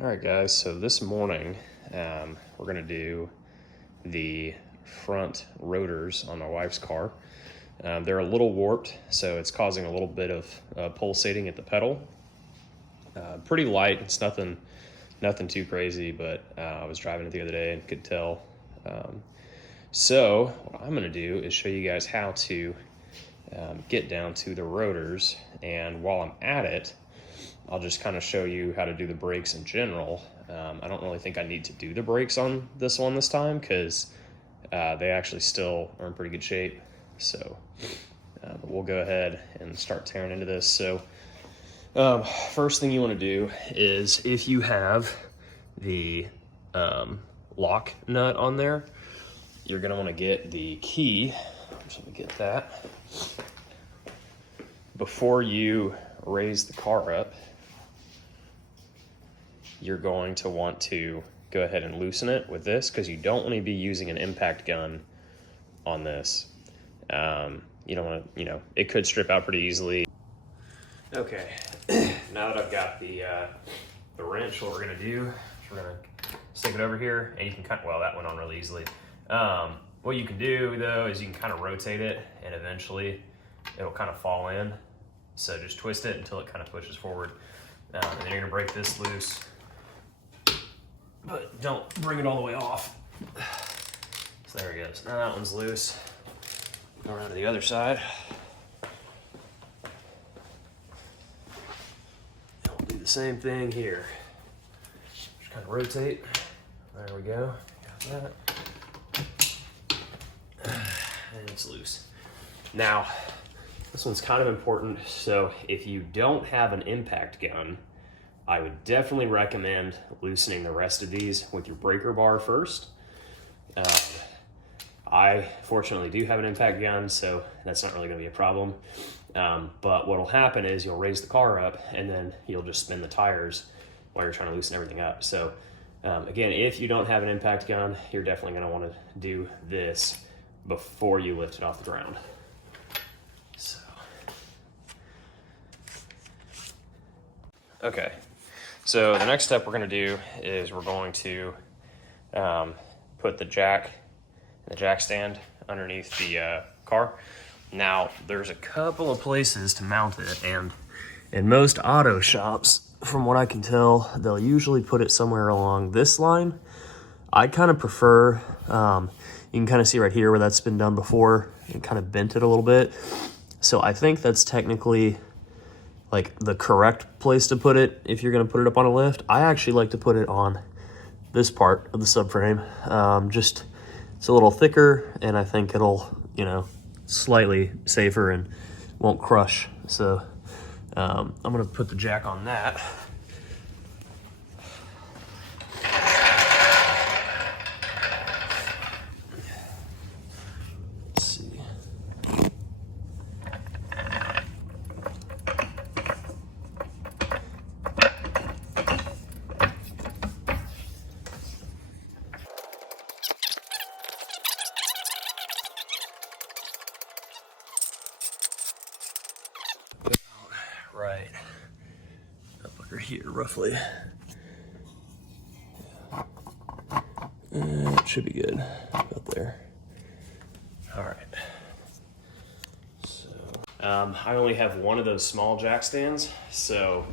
All right, guys, so this morning we're going to do the front rotors on my wife's car. They're a little warped, so it's causing a little bit of pulsating at the pedal. Pretty light, it's nothing too crazy, but I was driving it the other day and could tell. So what I'm going to do is show you guys how to get down to the rotors, and while I'm at it, I'll just kind of show you how to do the brakes in general. I don't really think I need to do the brakes on this one this time because they actually still are in pretty good shape. So but we'll go ahead and start tearing into this. So first thing you want to do is, if you have the lock nut on there, you're going to want to get the key. Just let me get that. Before you raise the car up, you're going to want to go ahead and loosen it with this, because you don't want to be using an impact gun on this. You don't want to, it could strip out pretty easily. Okay, now that I've got the wrench, what we're going to do is we're going to stick it over here, and you can kind of, well, that went on really easily. What you can do, though, is you can kind of rotate it, and eventually it'll kind of fall in. So just twist it until it kind of pushes forward. And then you're going to break this loose, but don't bring it all the way off. So there it goes. Now that one's loose. Go around to the other side. And we'll do the same thing here. Just kind of rotate. There we go. Got that. And it's loose. Now, this one's kind of important. So if you don't have an impact gun, I would definitely recommend loosening the rest of these with your breaker bar first. I fortunately do have an impact gun, so that's not really going to be a problem. But what will happen is you'll raise the car up, and then you'll just spin the tires while you're trying to loosen everything up. So again, if you don't have an impact gun, you're definitely going to want to do this before you lift it off the ground. So, okay. So the next step we're going to do is we're going to put the jack stand underneath the car. Now, there's a couple of places to mount it, and in most auto shops, from what I can tell, they'll usually put it somewhere along this line. I kind of prefer, you can kind of see right here where that's been done before, and kind of bent it a little bit. So I think that's technically like the correct place to put it if you're going to put it up on a lift. I actually like to put it on this part of the subframe. Just it's a little thicker, and I think it'll, slightly safer and won't crush. So I'm going to put the jack on that. Right up under here, roughly. It should be good about there. All right. So I only have one of those small jack stands, so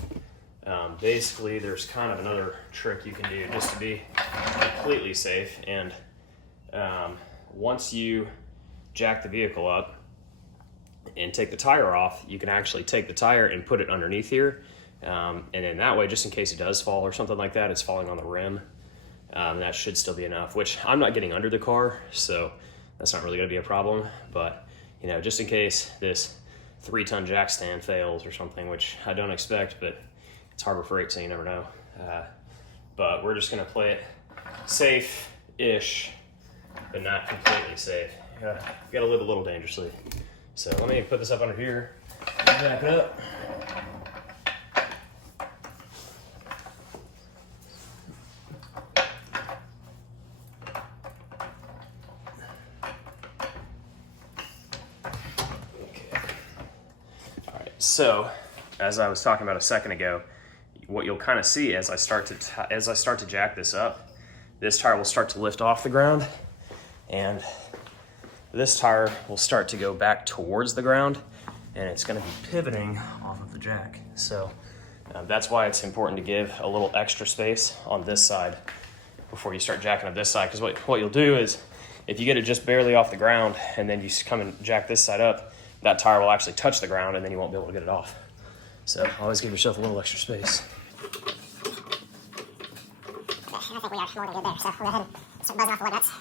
basically there's kind of another trick you can do just to be completely safe. And once you jack the vehicle up and take the tire off, you can actually take the tire and put it underneath here. And then that way, just in case it does fall or something like that, it's falling on the rim. That should still be enough, which I'm not getting under the car, so that's not really gonna be a problem. But, just in case this 3-ton jack stand fails or something, which I don't expect, but it's Harbor Freight, so you never know. But we're just gonna play it safe-ish, but not completely safe. You gotta live a little dangerously. So let me put this up under here, back it up. Okay. All right, so as I was talking about a second ago, what you'll kind of see as I start to jack this up, this tire will start to lift off the ground, and this tire will start to go back towards the ground, and it's going to be pivoting off of the jack. So that's why it's important to give a little extra space on this side before you start jacking up this side, because what you'll do is if you get it just barely off the ground and then you come and jack this side up, that tire will actually touch the ground and then you won't be able to get it off. So always give yourself a little extra space. I think we are more than good there, so we'll go ahead and start buzzing off the lug nuts.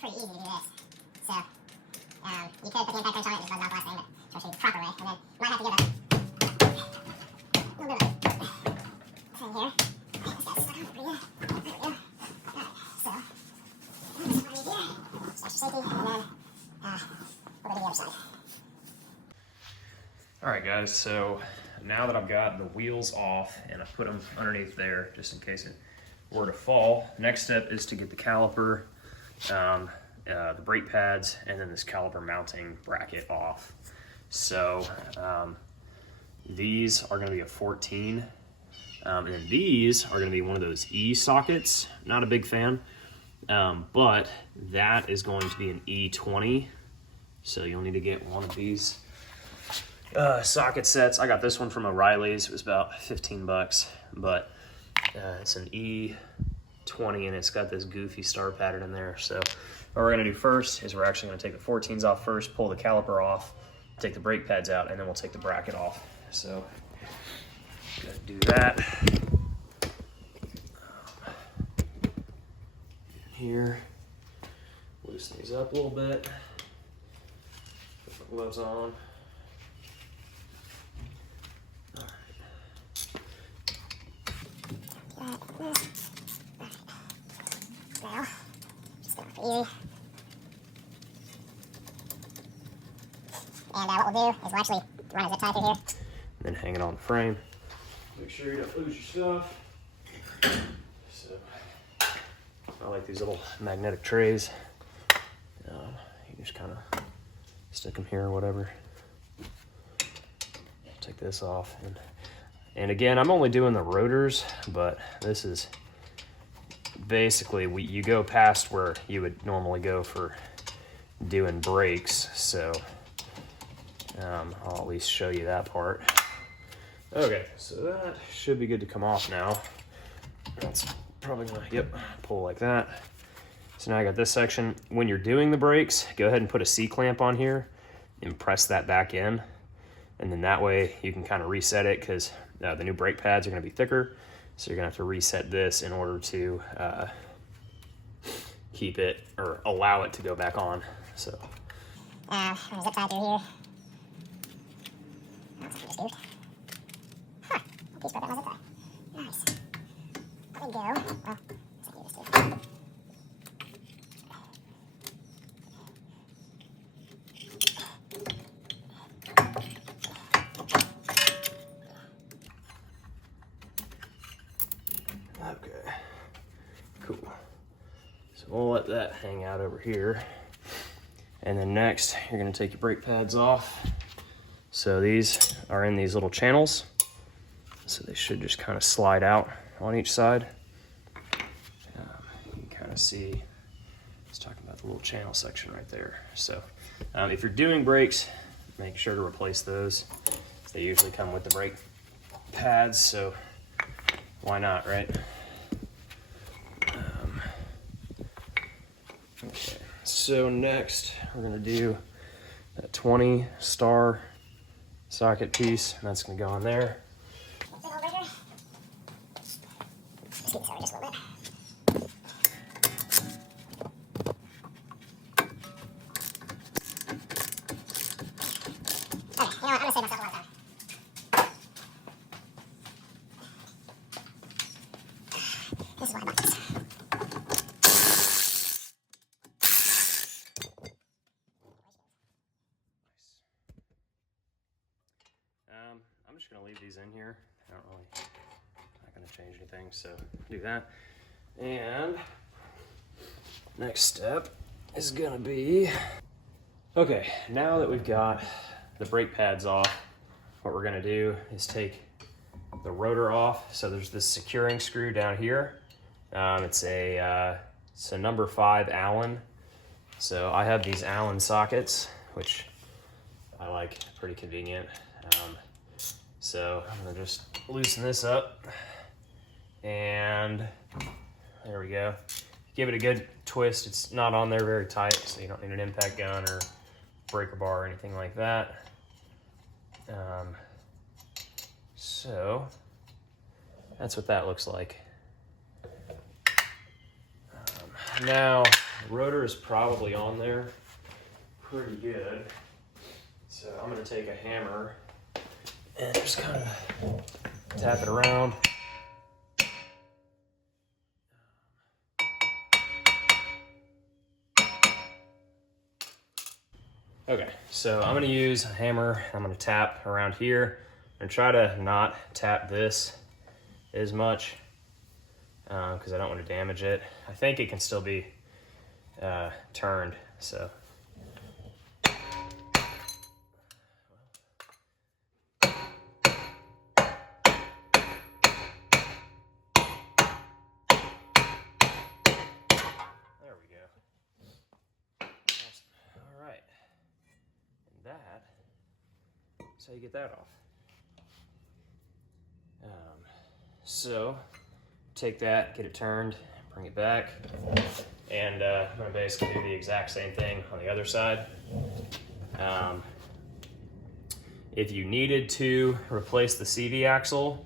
Pretty easy to do this. So, you could put the impact wrench on it and just buzz off the last thing, but show you the proper way. And then might have to give it a little bit of thing here. This guy's stuck on pretty good. There we go. Alright, so, this is what I need here. Just extra safety, and then we'll go to the other side. Alright guys, so now that I've got the wheels off and I've put them underneath there just in case it were to fall, next step is to get the caliper, the brake pads, and then this caliper mounting bracket off. So these are going to be a 14, and then these are going to be one of those E sockets. Not a big fan, but that is going to be an E20, so you'll need to get one of these socket sets. I got this one from O'Reilly's. It was about 15 bucks, but it's an E20 and it's got this goofy star pattern in there. So what we're gonna do first is we're actually gonna take the 14s off first, pull the caliper off, take the brake pads out, and then we'll take the bracket off. So gonna do that. Here, loosen these up a little bit, put my gloves on. Now, just going for easy. And what we'll do is we'll actually run a zip tie through here. And then hang it on the frame. Make sure you don't lose your stuff. So, I like these little magnetic trays. You just kind of stick them here or whatever. Take this off. And again, I'm only doing the rotors, but this is basically, you go past where you would normally go for doing brakes, so I'll at least show you that part. Okay, so that should be good to come off now. That's probably gonna, yep, pull like that. So now I got this section. When you're doing the brakes, go ahead and put a C-clamp on here and press that back in, and then that way you can kind of reset it, because the new brake pads are gonna be thicker. So you're gonna have to reset this in order to keep it, or allow it to go back on. So. I'm gonna zip tie through here. That's kind of weird. Huh, a piece broke out my zip tie. Nice. Let me go. Well, let's do this too. Okay, cool. So we'll let that hang out over here. And then next, you're gonna take your brake pads off. So these are in these little channels. So they should just kind of slide out on each side. You can kind of see, it's talking about the little channel section right there. So if you're doing brakes, make sure to replace those. They usually come with the brake pads, so why not, right? Okay, so next we're gonna do a 20 star socket piece, and that's gonna go on there. This is why I bought this. gonna leave these in here. Not gonna change anything, so do that. And next step is gonna be, okay, now that we've got the brake pads off, what we're gonna do is take the rotor off. So there's this securing screw down here. It's a number 5 Allen. So I have these Allen sockets, which I like, pretty convenient. So I'm gonna just loosen this up, and there we go. Give it a good twist. It's not on there very tight, so you don't need an impact gun or breaker bar or anything like that. So that's what that looks like. Now, the rotor is probably on there pretty good. So I'm gonna take a hammer and just kind of tap it around. Okay, so I'm gonna use a hammer. I'm gonna tap around here and try to not tap this as much because I don't want to damage it. I think it can still be turned, so. There we go. All right, and that's how you get that off. So take that, get it turned, bring it back, and I'm gonna basically do the exact same thing on the other side. If you needed to replace the CV axle,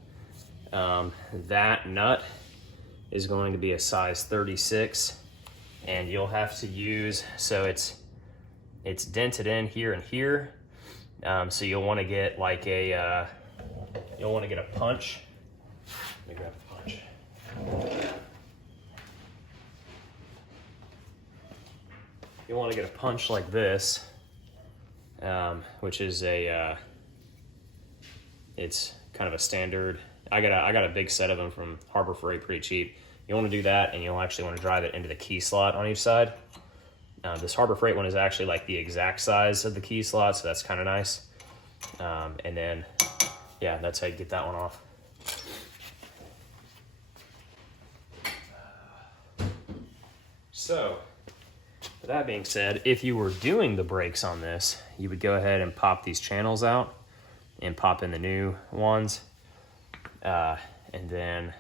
that nut is going to be a size 36, and you'll have to use, so it's dented in here and here, so you'll want to get like a you'll want to get a punch. Let me grab a punch. You'll want to get a punch like this, which is it's kind of a standard. I got a big set of them from Harbor Freight, pretty cheap. You want to do that, and you'll actually want to drive it into the key slot on each side. This Harbor Freight one is actually like the exact size of the key slot, so that's kind of nice. And then, yeah, that's how you get that one off. So, with that being said, if you were doing the brakes on this, you would go ahead and pop these channels out and pop in the new ones. And then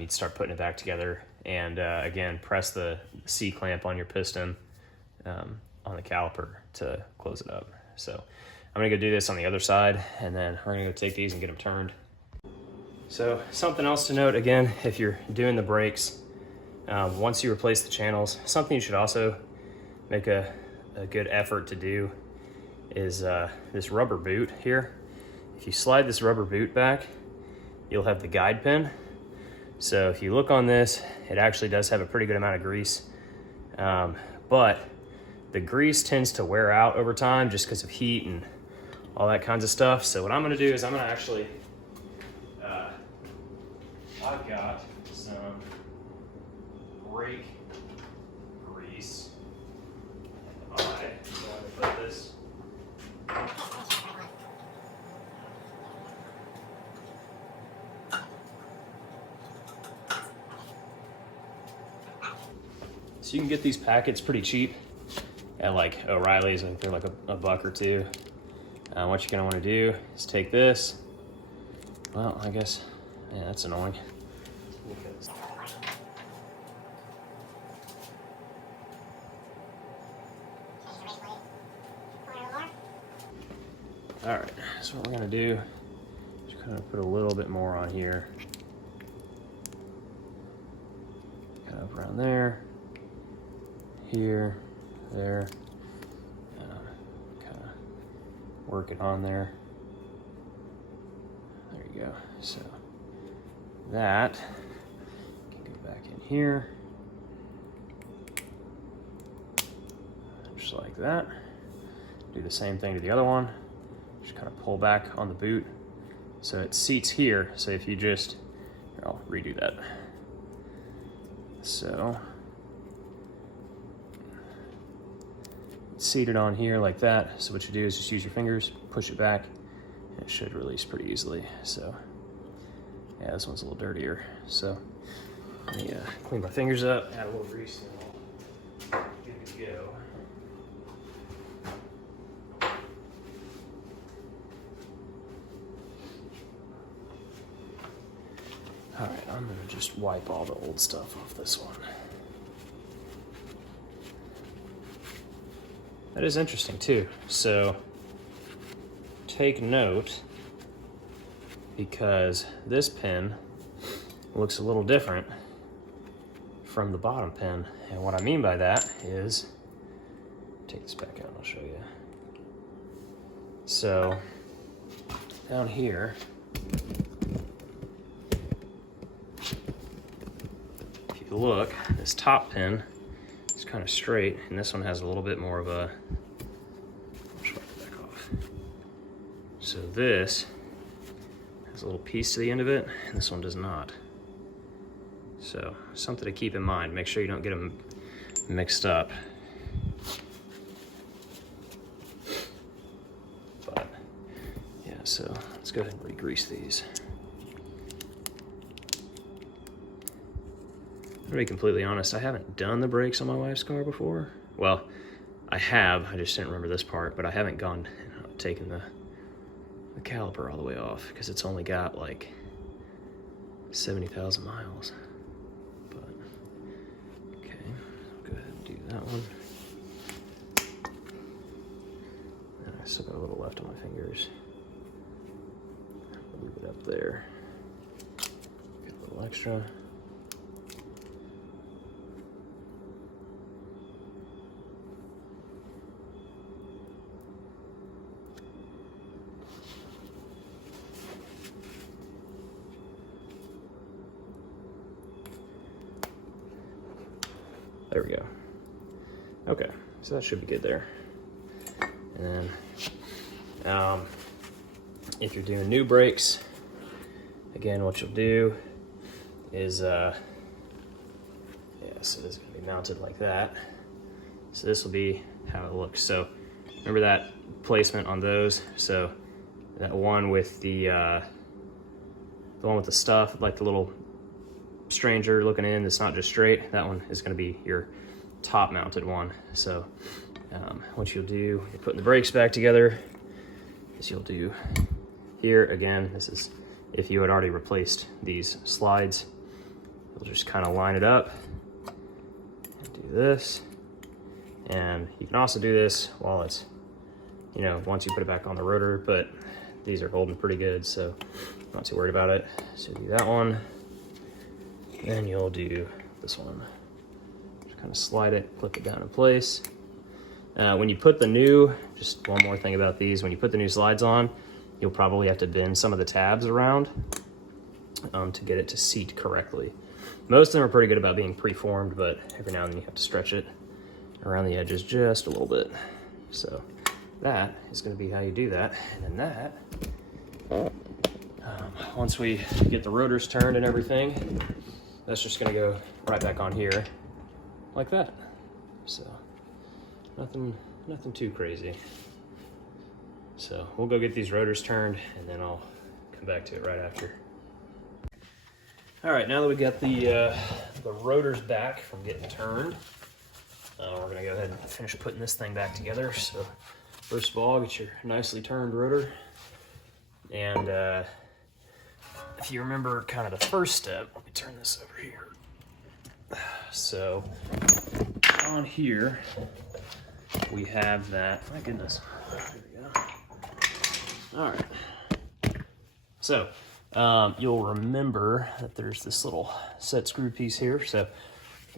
you'd start putting it back together. And again, press the C-clamp on your piston on the caliper to close it up. So I'm gonna go do this on the other side, and then we're gonna go take these and get them turned. So something else to note, again, if you're doing the brakes, once you replace the channels, something you should also make a good effort to do is this rubber boot here. If you slide this rubber boot back, you'll have the guide pin. So if you look on this, it actually does have a pretty good amount of grease, but the grease tends to wear out over time just because of heat and all that kinds of stuff. So what I'm gonna do is I'm gonna actually, I've got some brake grease. All right, so I'm gonna put this. So you can get these packets pretty cheap at like O'Reilly's. I think they're like a buck or two. What you're gonna wanna do is take this. Well, I guess, yeah, that's annoying. All right, so what we're gonna do is kind of put a little bit more on here. Kind of around there, here, there. Kind of work it on there. There you go. So that can go back in here, just like that. Do the same thing to the other one. Just kind of pull back on the boot So it seats here. So if you just, here, I'll redo that. So it's seated on here like that. So what you do is just use your fingers, push it back, and it should release pretty easily. So yeah, this one's a little dirtier. So let me clean my fingers up, add a little grease, and then I'll give it a go. All right, I'm gonna just wipe all the old stuff off this one. That is interesting too. So take note, because this pin looks a little different from the bottom pin. And what I mean by that is, take this back out and I'll show you. So down here, if you look, this top pin is kind of straight, and this one has a little bit more of a, I'll wipe it back off. So this has a little piece to the end of it, and this one does not. So something to keep in mind. Make sure you don't get them mixed up. But yeah, so let's go ahead and re-grease these. To be completely honest, I haven't done the brakes on my wife's car before. Well, I have, I just didn't remember this part, but I haven't gone and taken the caliper all the way off because it's only got like 70,000 miles. But okay, I'll go ahead and do that one. And I still got a little left on my fingers. Move it up there. Get a little extra. There we go. Okay, so that should be good there. And then, if you're doing new brakes, again, what you'll do is, yeah, so this is gonna be mounted like that. So this will be how it looks. So remember that placement on those. So that one with the one with the stuff, like the little stranger looking in, that's not just straight, that one is going to be your top mounted one. So what you'll do, you're putting the brakes back together, is you'll do here again, this is if you had already replaced these slides, you'll just kind of line it up and do this. And you can also do this while it's, you know, once you put it back on the rotor, but these are holding pretty good, so I'm not too worried about it. So do that one. Then you'll do this one. Just kind of slide it, clip it down in place. When you put the new, just one more thing about these, when you put the new slides on, you'll probably have to bend some of the tabs around to get it to seat correctly. Most of them are pretty good about being preformed, but every now and then you have to stretch it around the edges just a little bit. So that is going to be how you do that. And then that, once we get the rotors turned and everything, that's just going to go right back on here like that. So nothing too crazy. So we'll go get these rotors turned and then I'll come back to it right after. All right, now that we got the rotors back from getting turned, we're going to go ahead and finish putting this thing back together. So first of all, get your nicely turned rotor. And if you remember kind of the first step, let me turn this over here. So on here, we have that, my goodness, there we go. All right, so you'll remember that there's this little set screw piece here. So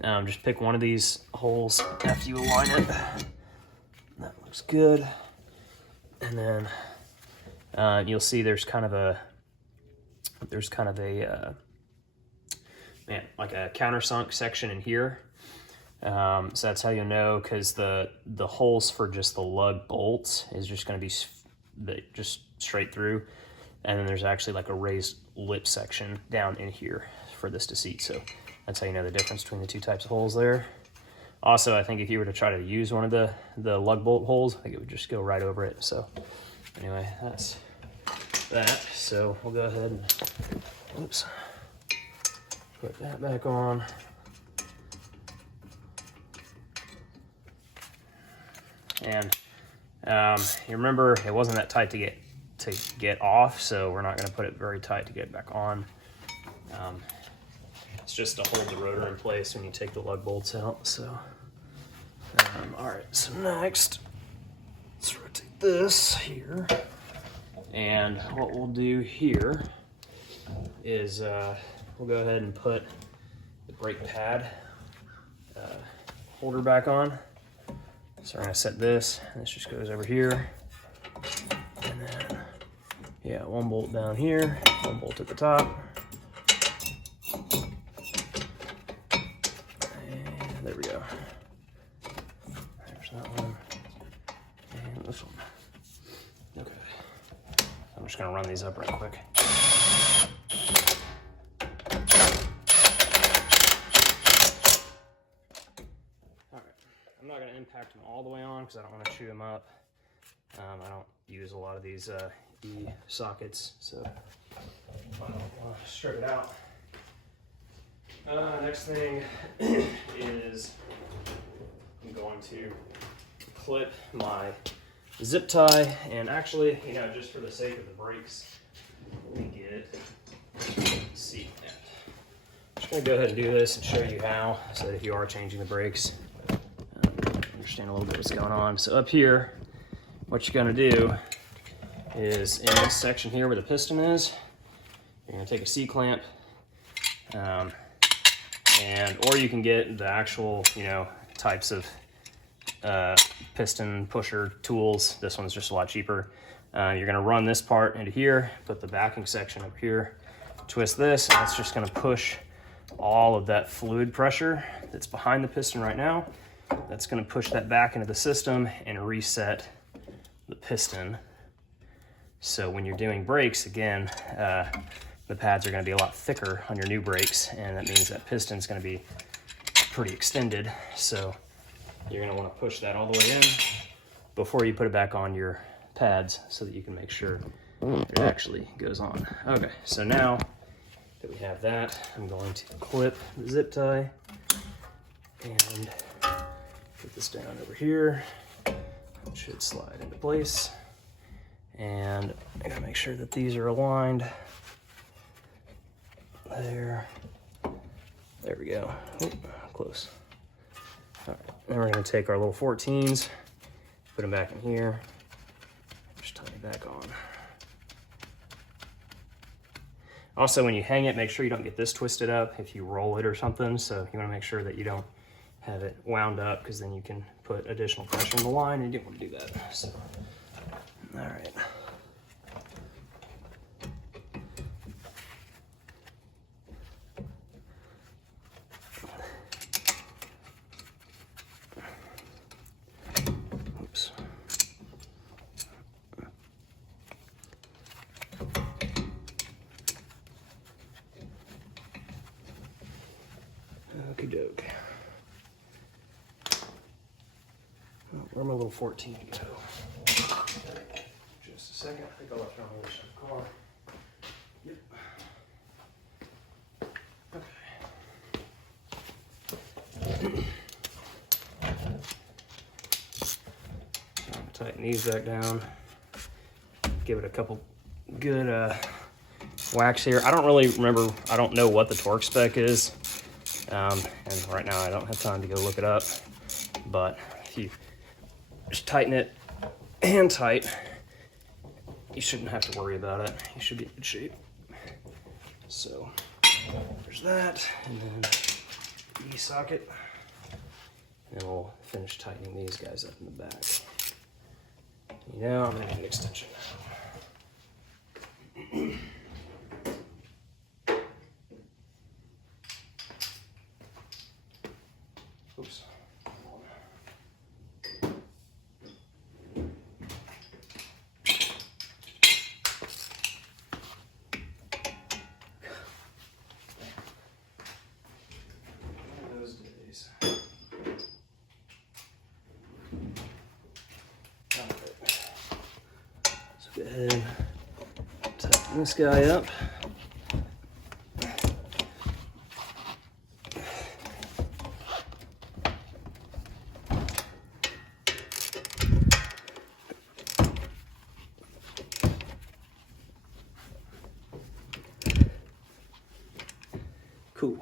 just pick one of these holes after you align it. That looks good. And then you'll see there's kind of a like a countersunk section in here. So that's how you'll know, because the holes for just the lug bolts is just going to be just straight through. And then there's actually like a raised lip section down in here for this to seat. So that's how you know the difference between the two types of holes there. Also, I think if you were to try to use one of the lug bolt holes, I think it would just go right over it. So anyway, that's that. So we'll go ahead and, oops, put that back on. And you remember it wasn't that tight to get off, so we're not going to put it very tight to get back on. It's just to hold the rotor in place when you take the lug bolts out. So all right, so next let's rotate this here, and what we'll do here is we'll go ahead and put the brake pad holder back on. So we're gonna set this, and this just goes over here, and then yeah, one bolt down here, one bolt at the top, and there we go. There's that one, and this one. Okay, I'm just gonna run these up right quick. I'm not going to impact them all the way on because I don't want to chew them up. I don't use a lot of these E sockets, so I'll strip it out. Next thing is I'm going to clip my zip tie, and actually, you know, just for the sake of the brakes, let me get the seat clamp. I'm just going to go ahead and do this and show you how, so that if you are changing the brakes, understand a little bit what's going on. So up here, what you're going to do is in this section here where the piston is, you're going to take a C-clamp, or you can get the actual, you know, types of piston pusher tools. This one's just a lot cheaper. You're going to run this part into here, put the backing section up here, twist this, and it's just going to push all of that fluid pressure that's behind the piston right now. That's going to push that back into the system and reset the piston. So when you're doing brakes, again, the pads are going to be a lot thicker on your new brakes, and that means that piston's going to be pretty extended. So you're going to want to push that all the way in before you put it back on your pads so that you can make sure it actually goes on. Okay, so now that we have that, I'm going to clip the zip tie and put this down over here. It should slide into place. And I gotta make sure that these are aligned. There we go. Oop, close. All right, then we're gonna take our little 14s, put them back in here, just tie it back on. Also, when you hang it, make sure you don't get this twisted up if you roll it or something. So you wanna make sure that you don't have it wound up, because then you can put additional pressure in the line, and you don't want to do that. So, all right. Oops. Okie doke. Where my little 14 go? Just a second. I think I left it on the other side of the car. Yep. Okay. Tighten these back down. Give it a couple good whacks here. I don't really remember. I don't know what the torque spec is, and right now I don't have time to go look it up. But if you just tighten it hand tight, you shouldn't have to worry about it. You should be in good shape. So there's that, and then the E-socket, and we'll finish tightening these guys up in the back. You know, I'm gonna need an extension now. Oops. ahead and tighten this guy up. Cool.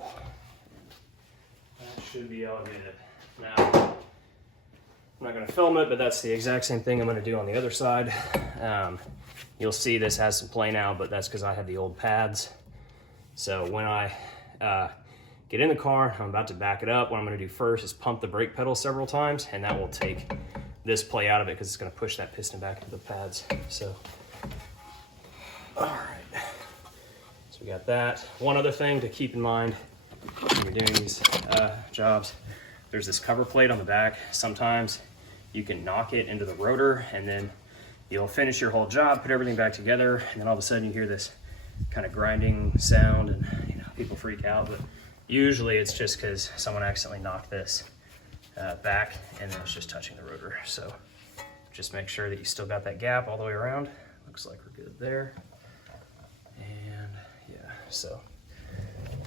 That should be all good. Now, I'm not going to film it, but that's the exact same thing I'm going to do on the other side. You'll see this has some play now, but that's because I had the old pads. So when I get in the car, I'm about to back it up. What I'm going to do first is pump the brake pedal several times, and that will take this play out of it because it's going to push that piston back into the pads. So, all right. So we got that. One other thing to keep in mind when you're doing these jobs, there's this cover plate on the back. Sometimes you can knock it into the rotor and then you'll finish your whole job, put everything back together, and then all of a sudden you hear this kind of grinding sound and people freak out. But usually it's just because someone accidentally knocked this back and then it's just touching the rotor. So just make sure that you still got that gap all the way around. Looks like we're good there. And yeah, so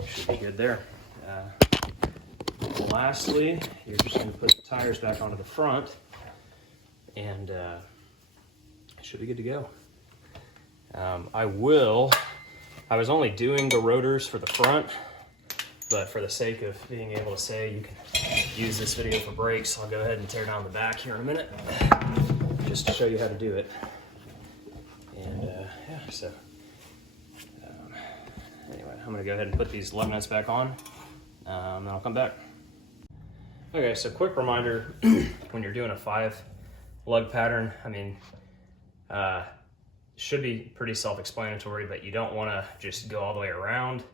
should be good there. Lastly, you're just going to put the tires back onto the front, and it should be good to go. I was only doing the rotors for the front, but for the sake of being able to say you can use this video for brakes, I'll go ahead and tear down the back here in a minute, just to show you how to do it. And yeah, so anyway, I'm going to go ahead and put these lug nuts back on, then I'll come back. Okay, so quick reminder, when you're doing a 5 lug pattern, I mean, should be pretty self-explanatory, but you don't want to just go all the way around.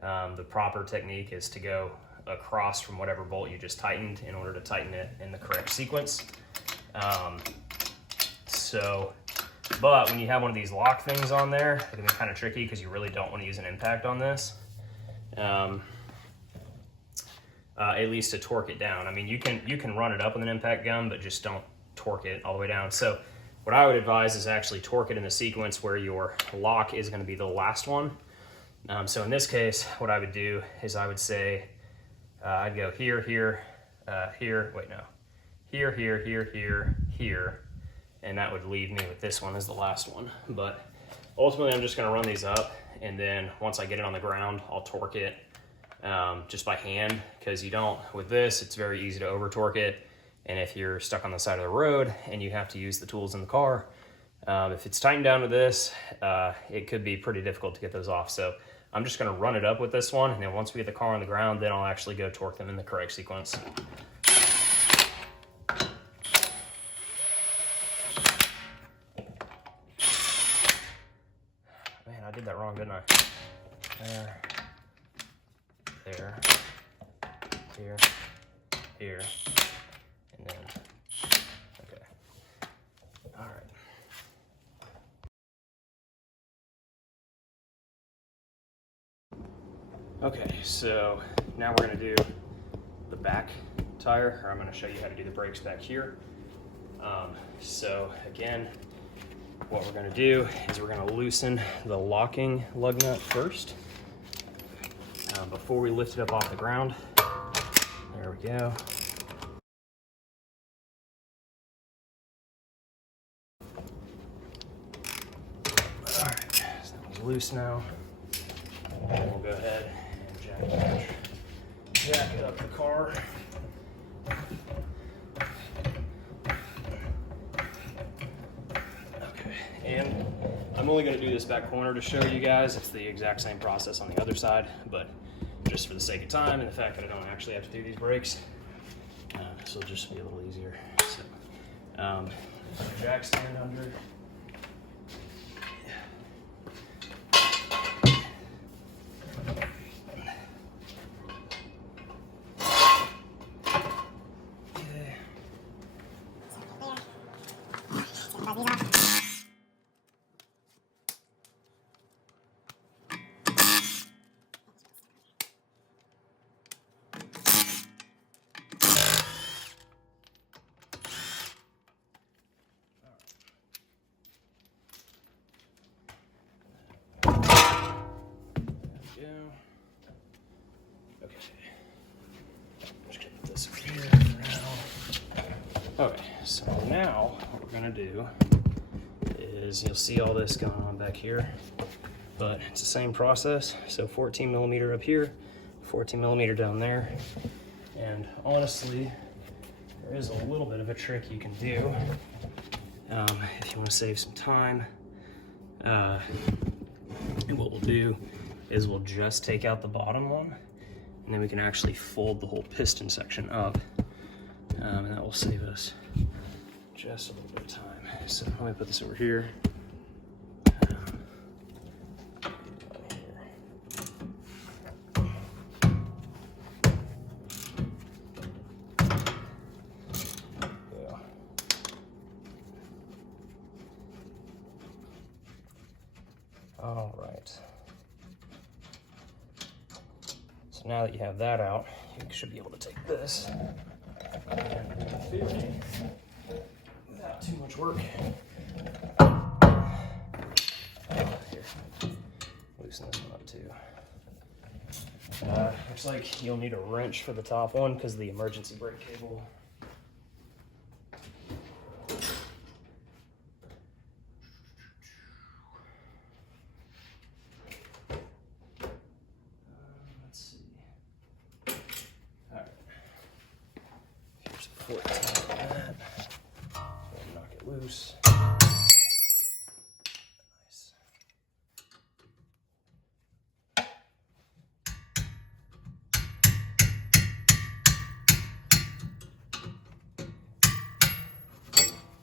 The proper technique is to go across from whatever bolt you just tightened in order to tighten it in the correct sequence. But when you have one of these lock things on there, it can be kind of tricky because you really don't want to use an impact on this. At least to torque it down. I mean, you can run it up with an impact gun, but just don't torque it all the way down. So what I would advise is actually torque it in the sequence where your lock is going to be the last one. So in this case, what I would do is I would say, I'd go here, here, here, wait, no, here, here, here, here, here, and that would leave me with this one as the last one. But ultimately, I'm just going to run these up, and then once I get it on the ground, I'll torque it just by hand, because with this, it's very easy to over torque it. And if you're stuck on the side of the road and you have to use the tools in the car, if it's tightened down to this, it could be pretty difficult to get those off. So I'm just going to run it up with this one, and then once we get the car on the ground, then I'll actually go torque them in the correct sequence. Man, I did that wrong, didn't I? There, here, here, and then, okay, all right. Okay, so now we're gonna do the back tire, or I'm gonna show you how to do the brakes back here. So again, what we're gonna do is we're gonna loosen the locking lug nut first. Before we lift it up off the ground. There we go. All right, so that one's loose now. And we'll go ahead and jack it up the car. Okay, and I'm only going to do this back corner to show you guys. It's the exact same process on the other side, but just for the sake of time and the fact that I don't actually have to do these brakes, this will just be a little easier. So, jack stand under. Okay, so now what we're gonna do is, you'll see all this going on back here, but it's the same process. So 14 millimeter up here, 14 millimeter down there. And honestly, there is a little bit of a trick you can do if you want to save some time. And what we'll do is we'll just take out the bottom one, and then we can actually fold the whole piston section up, and that will save us just a little bit of time. So let me put this over here. All right. So now that you have that out, you should be able to take this and, in theory, without too much work, here, loosen this one up too. Looks like you'll need a wrench for the top one because of the emergency brake cable. Foot tight on that. Knock it loose. Nice.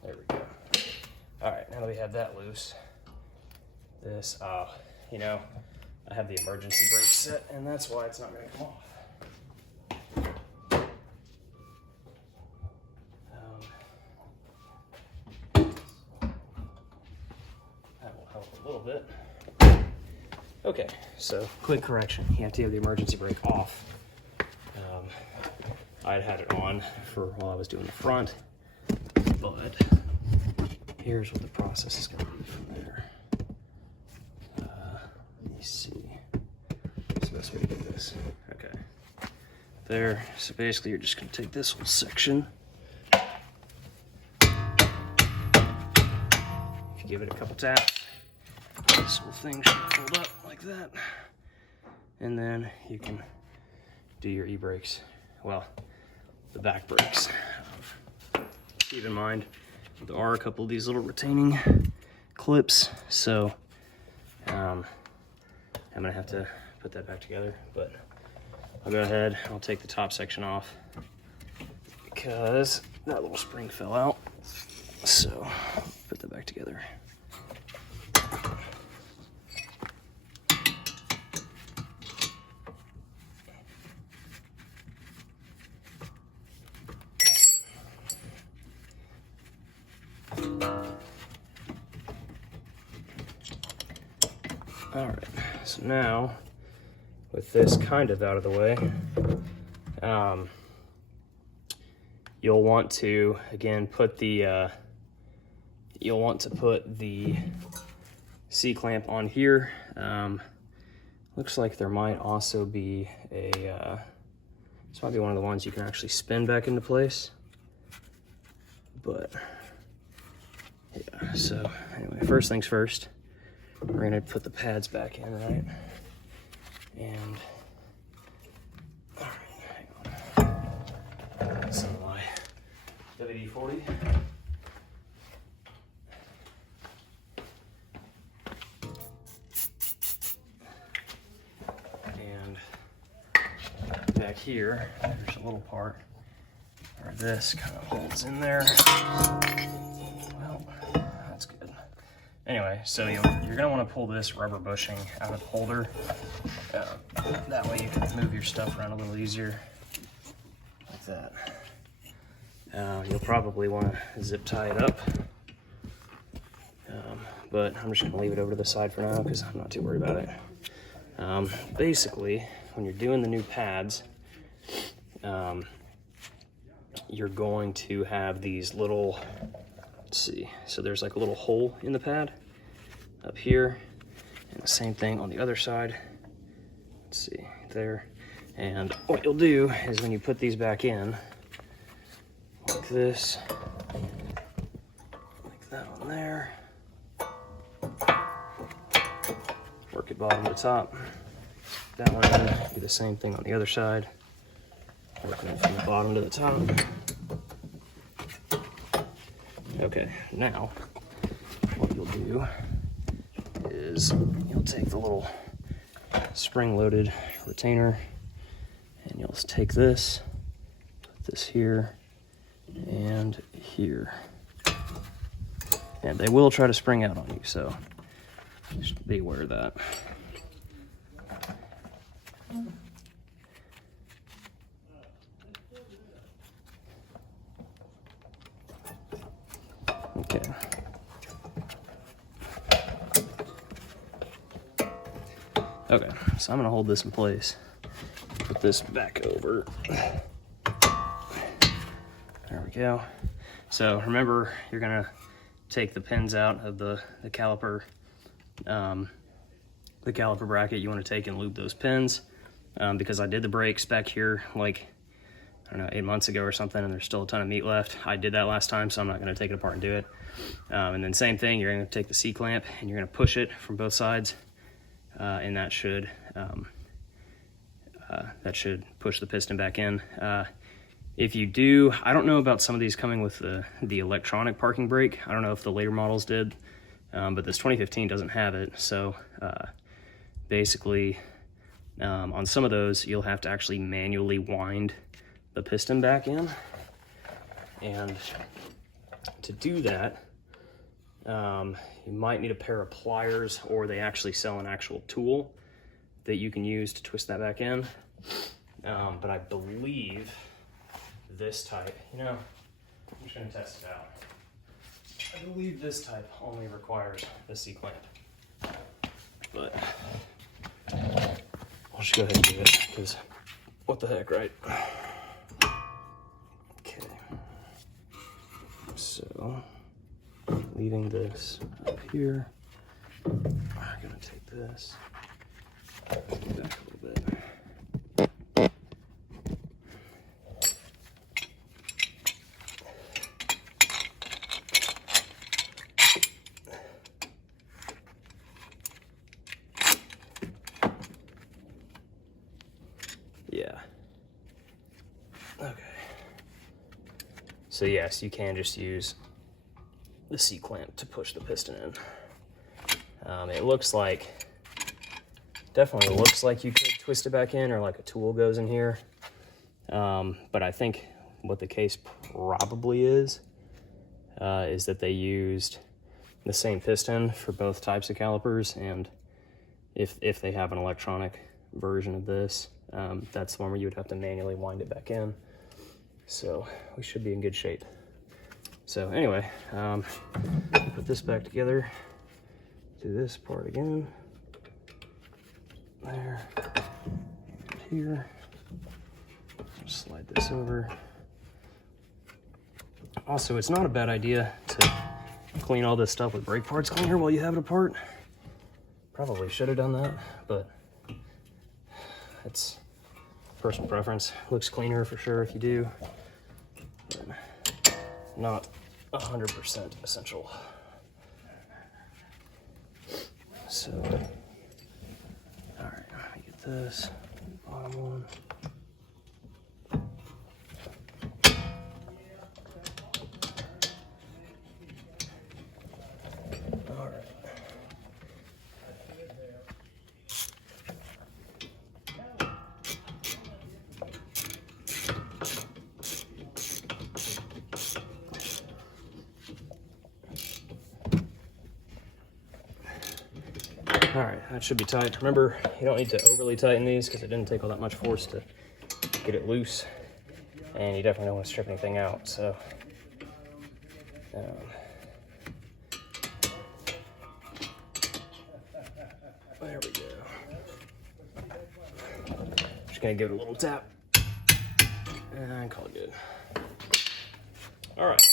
There we go. All right, now that we have that loose, this, you know, I have the emergency brake set, and that's why it's not going to come off. Bit. Okay, so quick correction. You have to have the emergency brake off. I'd had it on for while I was doing the front, but here's what the process is going to be from there. Let me see. What's the best way to do this? Okay. There. So basically, you're just going to take this whole section. If you give it a couple taps, this whole thing should fold up like that, and then you can do your e-brakes. Well, the back brakes. Keep in mind, there are a couple of these little retaining clips, so I'm gonna have to put that back together, but I'll go ahead, I'll take the top section off because that little spring fell out, so put that back together. All right, so now with this kind of out of the way, you'll want to again put the C-clamp on here. Looks like there might also be a this might be one of the ones you can actually spin back into place, but yeah. So anyway, first things first, we're gonna put the pads back in, right? And all right, hang on. Some of my WD-40. And back here, there's a little part where this kind of holds in there. Well, that's good. Anyway, so you're gonna want to pull this rubber bushing out of the holder. That way you can move your stuff around a little easier, like that. You'll probably want to zip tie it up, but I'm just gonna leave it over to the side for now because I'm not too worried about it. Basically, when you're doing the new pads, you're going to have these little, let's see, so there's like a little hole in the pad up here, and the same thing on the other side. Let's see, there. And what you'll do is when you put these back in, like this, Like that on there. Work it bottom to top. That one in. Do the same thing on the other side. Working it from the bottom to the top. Okay, now what you'll do is you'll take the little spring-loaded retainer and you'll take this, put this here and here. And they will try to spring out on you, so just be aware of that. Okay. Okay, so I'm gonna hold this in place. Put this back over. There we go. So remember, you're gonna take the pins out of the caliper bracket. You want to take and lube those pins because I did the brakes back here like, I don't know, 8 months ago or something, and there's still a ton of meat left. I did that last time, so I'm not going to take it apart and do it. And then same thing, you're going to take the C-clamp and you're going to push it from both sides, and that should push the piston back in. If you do, I don't know about some of these coming with the electronic parking brake. I don't know if the later models did, but this 2015 doesn't have it. So basically, on some of those, you'll have to actually manually wind the piston back in. And to do that, you might need a pair of pliers, or they actually sell an actual tool that you can use to twist that back in. But I believe this type, I'm just gonna test it out. I believe this type only requires the C-clamp, but I'll just go ahead and do it, because what the heck, right? Okay, so leaving this up here, I'm gonna take this back a little bit. Yeah. Okay. So yes, you can just use the C-clamp to push the piston in. It looks like, definitely looks like you could twist it back in, or like a tool goes in here. But I think what the case probably is that they used the same piston for both types of calipers, and if they have an electronic version of this, that's the one where you would have to manually wind it back in. So we should be in good shape. So anyway, put this back together. Do this part again. There, and here. Slide this over. Also, it's not a bad idea to clean all this stuff with brake parts cleaner while you have it apart. Probably should have done that, but it's personal preference. Looks cleaner for sure if you do, but not 100% essential. So, all right, let me get this bottom one. All right. All right, that should be tight. Remember, you don't need to overly tighten these because it didn't take all that much force to get it loose, and you definitely don't want to strip anything out. So, there we go. Just gonna give it a little tap and call it good. All right.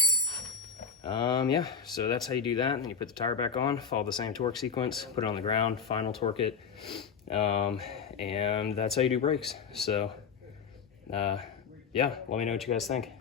Yeah, so that's how you do that. And then you put the tire back on, follow the same torque sequence, put it on the ground, final torque it, and that's how you do brakes. So, yeah, let me know what you guys think.